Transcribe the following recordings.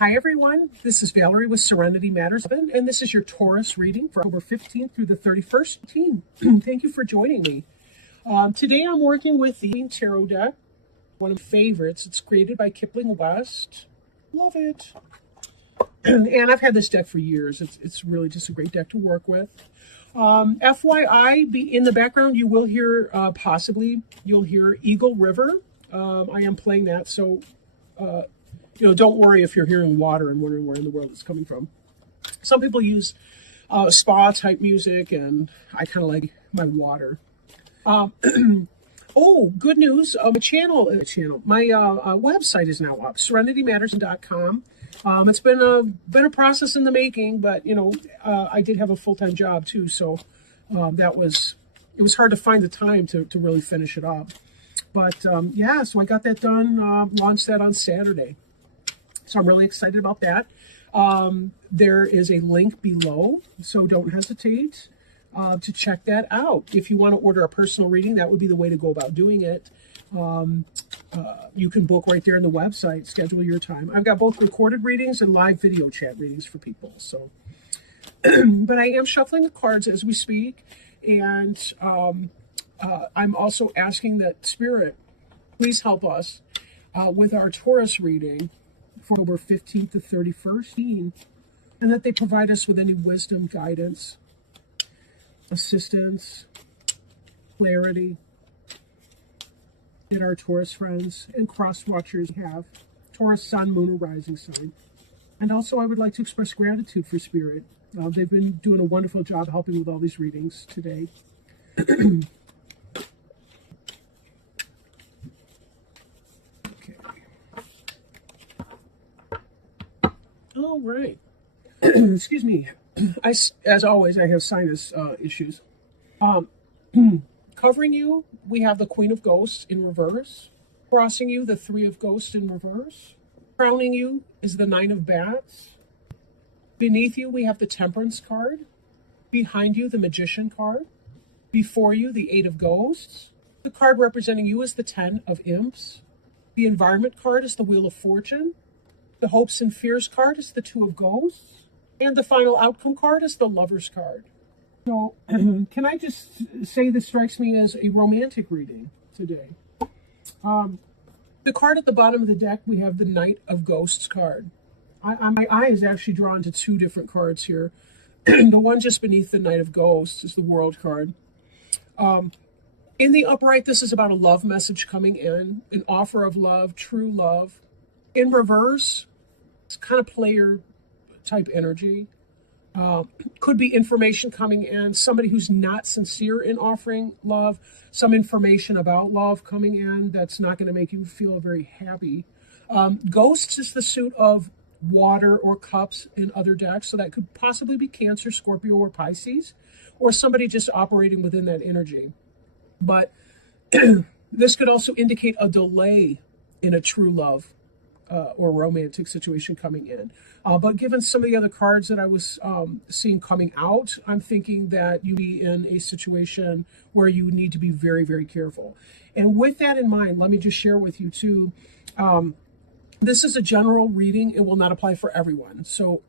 Hi everyone, this is Valerie with Serenity Matters, and this is your Taurus reading for October 15th through the 31st. Thank you for joining me. Today I'm working with the Tarot deck, one of my favorites. It's created by Kipling West. Love it. And I've had this deck for years. It's really just a great deck to work with. FYI, in the background you will hear, you'll hear Eagle River. I am playing that, so don't worry if you're hearing water and wondering where in the world it's coming from. Some people use spa type music, and I kind of like my water. Oh, good news! My website is now up. SerenityMatters.com. It's been a process in the making, but I did have a full-time job too, so it was hard to find the time to really finish it up. But yeah, so I got that done. Launched that on Saturday. So I'm really excited about that. There is a link below, so don't hesitate to check that out. If you want to order a personal reading, that would be the way to go about doing it. You can book right there on the website, schedule your time. I've got both recorded readings and live video chat readings for people. So, but I am shuffling the cards as we speak, and I'm also asking that Spirit please help us with our Taurus reading for October 15th to 31st, and that they provide us with any wisdom, guidance, assistance, clarity that our Taurus friends and cross watchers have. Taurus sun, moon, or rising sign. And also I would like to express gratitude for Spirit. They've been doing a wonderful job helping with all these readings today. All right. Excuse me. As always, I have sinus issues. Covering you, we have the Queen of Ghosts in reverse. Crossing you, the Three of Ghosts in reverse. Crowning you is the Nine of Bats. Beneath you, we have the Temperance card. Behind you, the Magician card. Before you, the Eight of Ghosts. The card representing you is the Ten of Imps. The Environment card is the Wheel of Fortune. The Hopes and Fears card is the Two of Ghosts. And the final outcome card is the Lover's card. So, can I just say this strikes me as a romantic reading today. The card at the bottom of the deck, we have the Knight of Ghosts card. My eye is actually drawn to two different cards here. The one just beneath the Knight of Ghosts is the World card. In the upright, this is about a love message coming in, an offer of love, true love. In reverse, it's kind of player type energy. Could be information coming in, somebody who's not sincere in offering love, some information about love coming in that's not going to make you feel very happy. Ghosts is the suit of water or cups in other decks, so that could possibly be Cancer, Scorpio, or Pisces, or somebody just operating within that energy. But this could also indicate a delay in a true love or romantic situation coming in. But given some of the other cards that I was seeing coming out, I'm thinking that you be in a situation where you need to be very, very careful. And with that in mind, let me just share with you too, this is a general reading. It will not apply for everyone. So,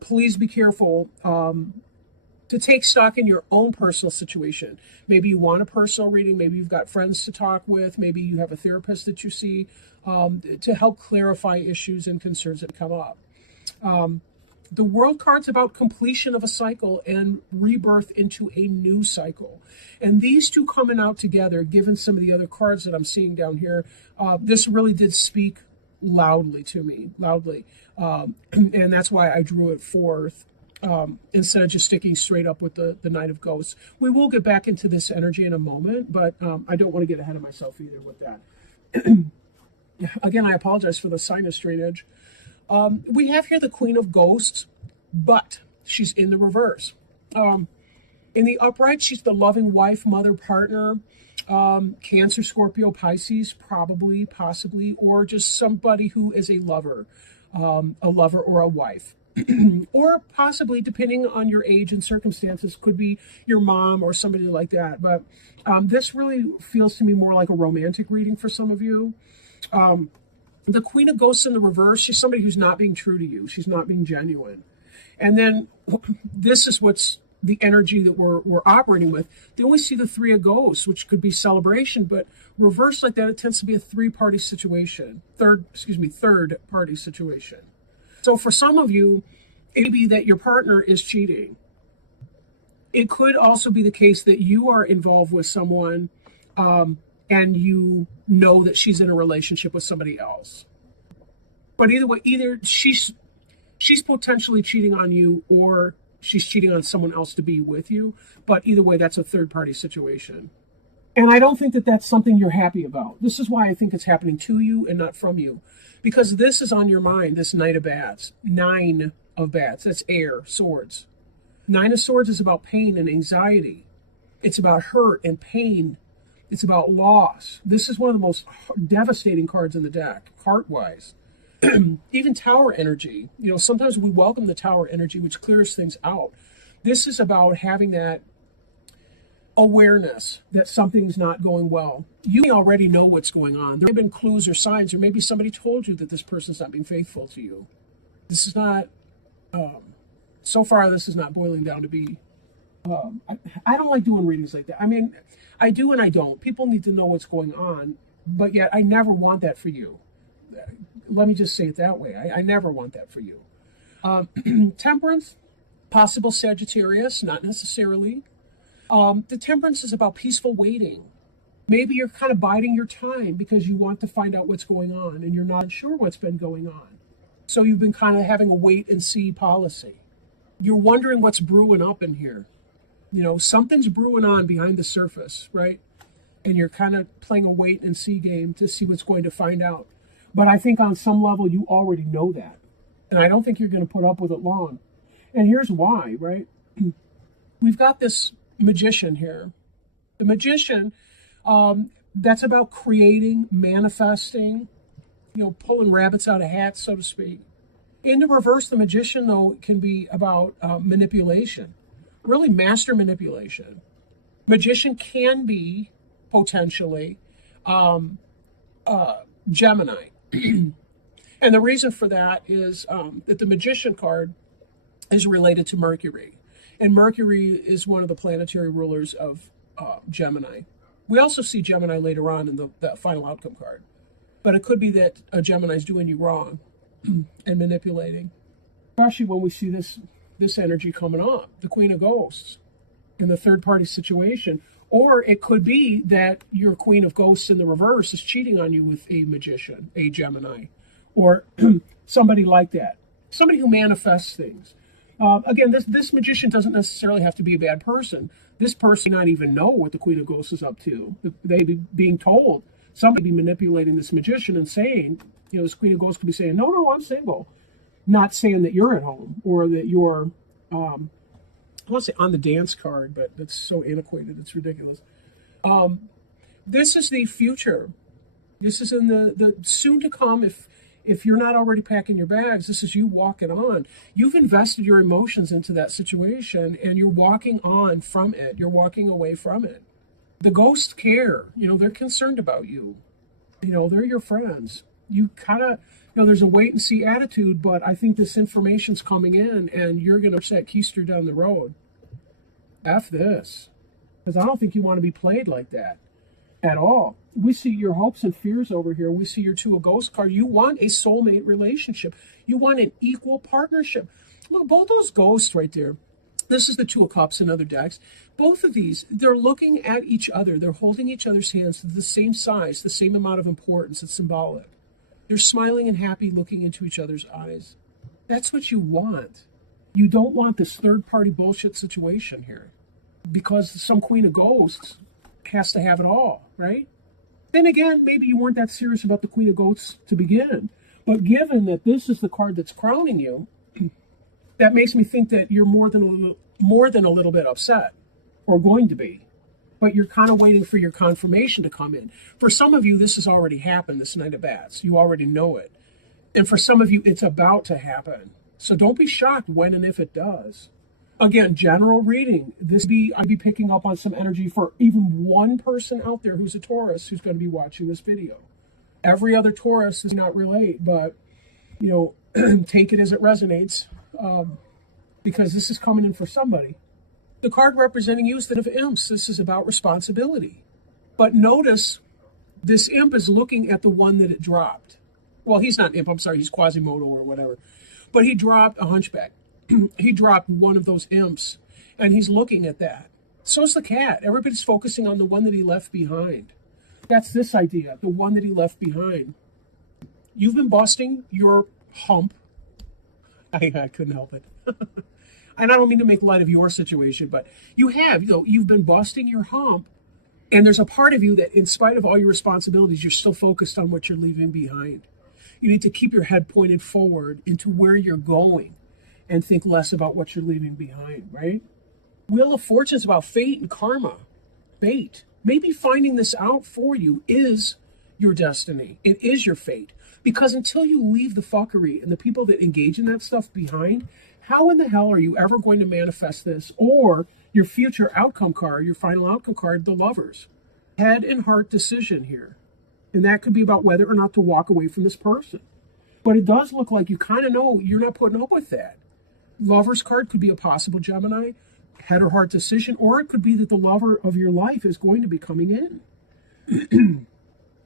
please be careful to take stock in your own personal situation. Maybe you want a personal reading. Maybe you've got friends to talk with. Maybe you have a therapist that you see to help clarify issues and concerns that come up. The World card's about completion of a cycle and rebirth into a new cycle. And these two coming out together, given some of the other cards that I'm seeing down here, this really did speak loudly to me, and that's why I drew it forth. Instead of just sticking straight up with the Knight of Ghosts. We will get back into this energy in a moment, but I don't want to get ahead of myself either with that. Again, I apologize for the sinus drainage. We have here the Queen of Ghosts, but she's in the reverse. In the upright, she's the loving wife, mother, partner, Cancer, Scorpio, Pisces, probably, possibly, or just somebody who is a lover or a wife. Or possibly, depending on your age and circumstances, could be your mom or somebody like that. But this really feels to me more like a romantic reading for some of you. The Queen of Ghosts in the reverse, she's somebody who's not being true to you. She's not being genuine. And then this is what's the energy that we're operating with. Then we see the Three of Ghosts, which could be celebration, but reversed like that, it tends to be a three-party situation. Third party situation. So for some of you, it may be that your partner is cheating. It could also be the case that you are involved with someone and you know that she's in a relationship with somebody else. But either way, either she's potentially cheating on you or she's cheating on someone else to be with you. But either way, that's a third-party situation. And I don't think that that's something you're happy about. This is why I think it's happening to you and not from you. Because this is on your mind, this Knight of Bats. 9 of Bats. That's air, swords. 9 of Swords is about pain and anxiety. It's about hurt and pain. It's about loss. This is one of the most devastating cards in the deck, heart-wise. Even Tower energy. You know, sometimes we welcome the Tower energy, which clears things out. This is about having that awareness that something's not going well. You already know what's going on. There have been clues or signs, or maybe somebody told you that this person's not being faithful to you. This is not, so far this is not boiling down to be, I don't like doing readings like that. I mean, I do and I don't. People need to know what's going on, but yet I never want that for you. Let me just say it that way. I never want that for you. Temperance, possible Sagittarius, not necessarily. The Temperance is about peaceful waiting. Maybe you're kind of biding your time because you want to find out what's going on and you're not sure what's been going on. So you've been kind of having a wait and see policy. You're wondering what's brewing up in here. You know, something's brewing on behind the surface, right? And you're kind of playing a wait and see game to see what's going to find out. But I think on some level you already know that. And I don't think you're going to put up with it long. And here's why, right? We've got this Magician here. The Magician, that's about creating, manifesting, you know, pulling rabbits out of hats, so to speak. In the reverse, the Magician, though, can be about manipulation, really master manipulation. Magician can be potentially Gemini. And the reason for that is that the Magician card is related to Mercury. And Mercury is one of the planetary rulers of Gemini. We also see Gemini later on in the final outcome card. But it could be that a Gemini is doing you wrong and manipulating. Especially when we see this energy coming up, the Queen of Ghosts in the third-party situation. Or it could be that your Queen of Ghosts in the reverse is cheating on you with a Magician, a Gemini, or somebody like that. Somebody who manifests things. Again, this Magician doesn't necessarily have to be a bad person. This person may not even know what the Queen of Ghosts is up to. They'd be being told. Somebody be manipulating this Magician and saying, you know, this Queen of Ghosts could be saying, no, I'm single. Not saying that you're at home or that you're, I want to say on the dance card, but that's so antiquated, it's ridiculous. This is the future. This is in the soon to come. If you're not already packing your bags, this is you walking on. You've invested your emotions into that situation and you're walking on from it. You're walking away from it. The ghosts care. You know, they're concerned about you. You know, they're your friends. You kind of, you know, there's a wait and see attitude, but I think this information's coming in and you're going to push that keister down the road. F this. Because I don't think you want to be played like that at all. We see your hopes and fears over here. We see your Two of Ghosts card. You want a soulmate relationship. You want an equal partnership. Look, both those ghosts right there. This is the Two of Cups in other decks. Both of these, they're looking at each other. They're holding each other's hands to the same size, the same amount of importance. It's symbolic. They're smiling and happy, looking into each other's eyes. That's what you want. You don't want this third-party bullshit situation here. Because some Queen of Ghosts has to have it all, right? Then again, maybe you weren't that serious about the Queen of Ghosts to begin. But given that this is the card that's crowning you, that makes me think that you're more than a little bit upset, or going to be. But you're kind of waiting for your confirmation to come in. For some of you, this has already happened, this Knight of Bats. You already know it. And for some of you, it's about to happen. So don't be shocked when and if it does. Again, general reading. I'd be picking up on some energy for even one person out there who's a Taurus who's going to be watching this video. Every other Taurus does not relate, but, you know, take it as it resonates, because this is coming in for somebody. The card representing you is the Ten of Imps. This is about responsibility. But notice this imp is looking at the one that it dropped. Well, he's not imp, I'm sorry, he's Quasimodo or whatever. But he dropped a hunchback. He dropped one of those imps, and he's looking at that. So's the cat. Everybody's focusing on the one that he left behind. That's this idea, the one that he left behind. You've been busting your hump. I couldn't help it. And I don't mean to make light of your situation, but you have, you've been busting your hump, and there's a part of you that, in spite of all your responsibilities, you're still focused on what you're leaving behind. You need to keep your head pointed forward into where you're going and think less about what you're leaving behind, right? Wheel of Fortune is about fate and karma. Fate. Maybe finding this out for you is your destiny. It is your fate. Because until you leave the fuckery and the people that engage in that stuff behind, how in the hell are you ever going to manifest this? Or your future outcome card, your final outcome card, the Lovers. Head and heart decision here. And that could be about whether or not to walk away from this person. But it does look like you kind of know you're not putting up with that. Lovers card could be a possible Gemini, head or heart decision, or it could be that the lover of your life is going to be coming in.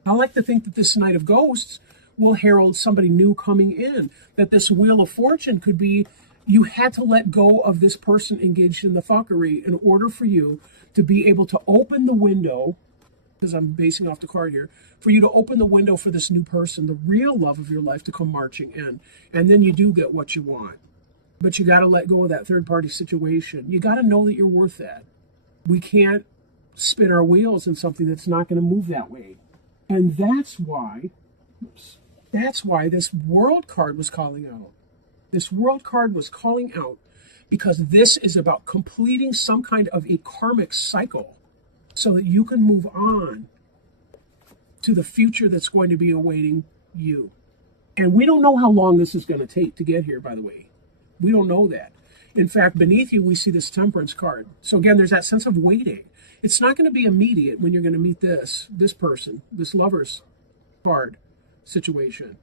I like to think that this Knight of Ghosts will herald somebody new coming in, that this Wheel of Fortune could be you had to let go of this person engaged in the fuckery in order for you to be able to open the window, because I'm basing off the card here, for you to open the window for this new person, the real love of your life, to come marching in. And then you do get what you want. But you got to let go of that third-party situation. You got to know that you're worth that. We can't spin our wheels in something that's not going to move that way. And that's why this World card was calling out. This World card was calling out because this is about completing some kind of a karmic cycle so that you can move on to the future that's going to be awaiting you. And we don't know how long this is going to take to get here, by the way. We don't know that. In fact, beneath you, we see this Temperance card. So again, there's that sense of waiting. It's not going to be immediate when you're going to meet this person, this Lovers card situation.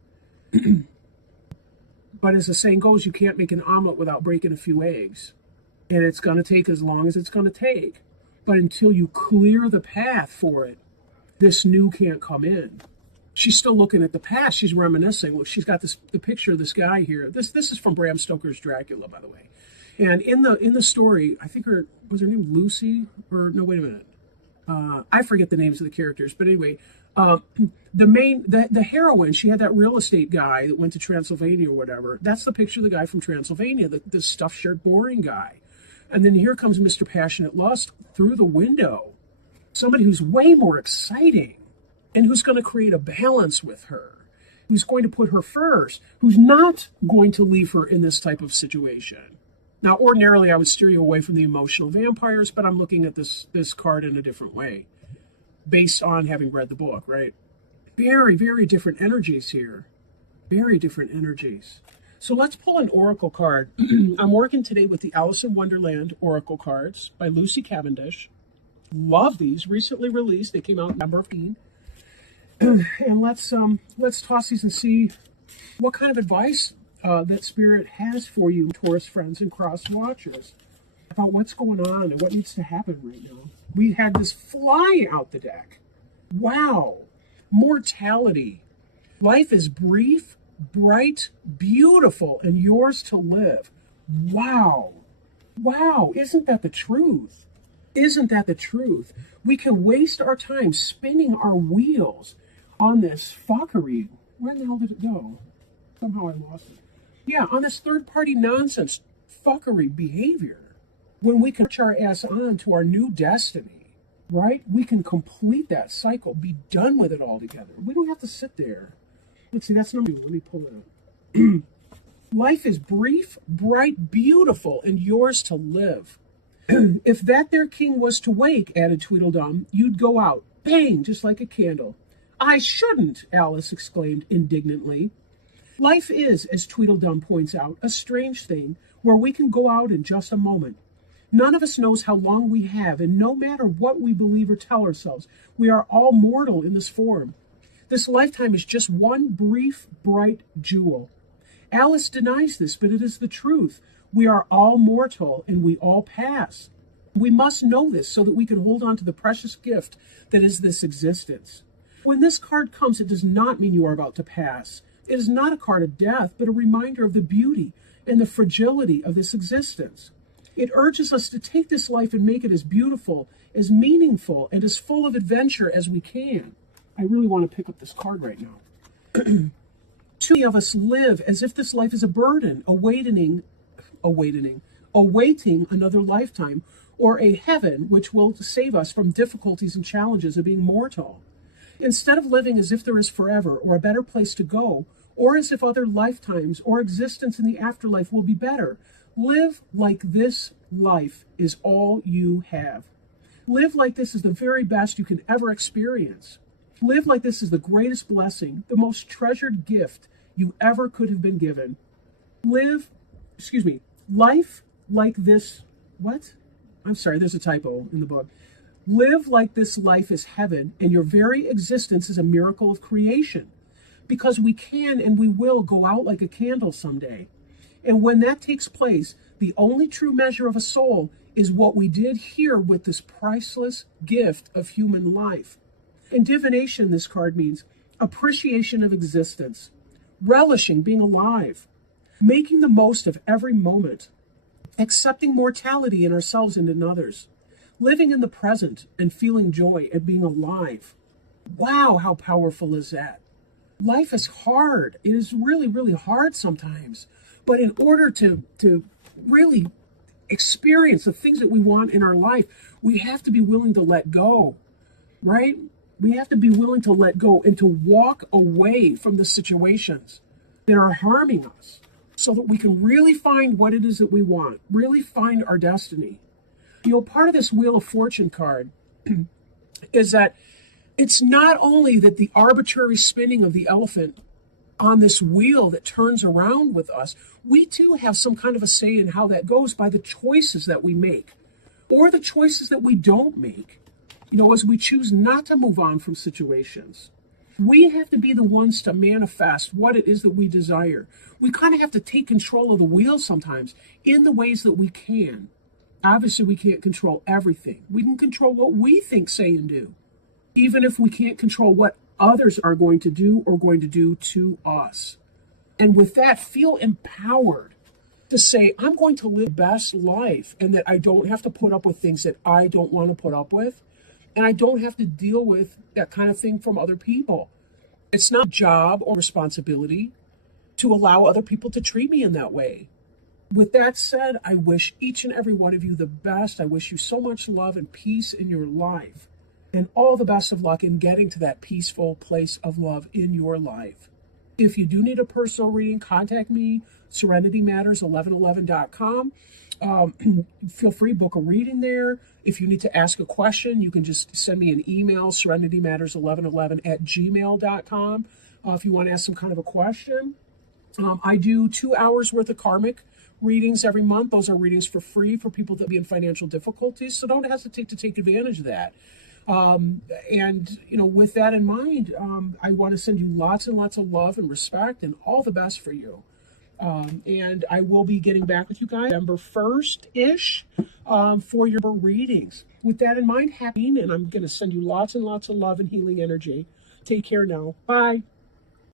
But as the saying goes, you can't make an omelet without breaking a few eggs. And it's going to take as long as it's going to take. But until you clear the path for it, this new can't come in. She's still looking at the past. She's reminiscing. Look, she's got the picture of this guy here. This is from Bram Stoker's Dracula, by the way. And in the story, I think was her name Lucy? Or no, wait a minute. I forget the names of the characters. But anyway, the heroine, she had that real estate guy that went to Transylvania or whatever. That's the picture of the guy from Transylvania, the stuffed shirt boring guy. And then here comes Mr. Passionate Lust through the window. Somebody who's way more exciting and who's going to create a balance with her, who's going to put her first, who's not going to leave her in this type of situation. Now, ordinarily, I would steer you away from the emotional vampires, but I'm looking at this card in a different way, based on having read the book, right? Very, very different energies here. Very different energies. So let's pull an oracle card. I'm working today with the Alice in Wonderland oracle cards by Lucy Cavendish. Love these. Recently released. They came out in November 15. And let's toss these and see what kind of advice that Spirit has for you, Taurus friends and cross watchers, about what's going on and what needs to happen right now. We had this fly out the deck. Wow. Mortality. Life is brief, bright, beautiful, and yours to live. Wow. Wow. Isn't that the truth? Isn't that the truth? We can waste our time spinning our wheels on this fuckery. Where the hell did it go? Somehow I lost it. Yeah, on this third-party nonsense fuckery behavior. When we can put our ass on to our new destiny, right? We can complete that cycle, be done with it altogether. We don't have to sit there. Let's see, that's number 2. Let me pull it out. Life is brief, bright, beautiful, and yours to live. If that there king was to wake, added Tweedledum, you'd go out, bang, just like a candle. I shouldn't, Alice exclaimed indignantly. Life is, as Tweedledum points out, a strange thing where we can go out in just a moment. None of us knows how long we have, and no matter what we believe or tell ourselves, we are all mortal in this form. This lifetime is just one brief, bright jewel. Alice denies this, but it is the truth. We are all mortal and we all pass. We must know this so that we can hold on to the precious gift that is this existence. When this card comes, it does not mean you are about to pass. It is not a card of death, but a reminder of the beauty and the fragility of this existence. It urges us to take this life and make it as beautiful, as meaningful, and as full of adventure as we can. I really want to pick up this card right now. Too many of us live as if this life is a burden, awaiting another lifetime, or a heaven which will save us from difficulties and challenges of being mortal. Instead of living as if there is forever or a better place to go, or as if other lifetimes or existence in the afterlife will be better, live like this life is all you have. Live like this is the very best you can ever experience. Live like this is the greatest blessing, the most treasured gift you ever could have been given. Life like this, what? I'm sorry, there's a typo in the book. Live like this life is heaven, and your very existence is a miracle of creation. Because we can and we will go out like a candle someday. And when that takes place, the only true measure of a soul is what we did here with this priceless gift of human life. In divination, this card means appreciation of existence, relishing being alive, making the most of every moment, accepting mortality in ourselves and in others, living in the present and feeling joy at being alive. Wow, how powerful is that? Life is hard. It is really, really hard sometimes. But in order to really experience the things that we want in our life, we have to be willing to let go, right? We have to be willing to let go and to walk away from the situations that are harming us so that we can really find what it is that we want, really find our destiny. You know, part of this Wheel of Fortune card is that it's not only that the arbitrary spinning of the elephant on this wheel that turns around with us, we too have some kind of a say in how that goes by the choices that we make or the choices that we don't make. You know, as we choose not to move on from situations, we have to be the ones to manifest what it is that we desire. We kind of have to take control of the wheel sometimes in the ways that we can. Obviously, we can't control everything. We can control what we think, say, and do, even if we can't control what others are going to do or going to do to us. And with that, feel empowered to say, I'm going to live the best life, and that I don't have to put up with things that I don't want to put up with. And I don't have to deal with that kind of thing from other people. It's not a job or responsibility to allow other people to treat me in that way. With that said, I wish each and every one of you the best. I wish you so much love and peace in your life, and all the best of luck in getting to that peaceful place of love in your life. If you do need a personal reading, contact me, serenitymatters1111.com. Feel free to book a reading there. If you need to ask a question, you can just send me an email, serenitymatters1111@gmail.com. If you want to ask some kind of a question. I do 2 hours worth of karmic readings every month. Those are readings for free for people that be in financial difficulties. So don't hesitate to take advantage of that. And, you know, with that in mind, I want to send you lots and lots of love and respect and all the best for you. And I will be getting back with you guys November 1st-ish for your readings. With that in mind, happy, and I'm going to send you lots and lots of love and healing energy. Take care now. Bye.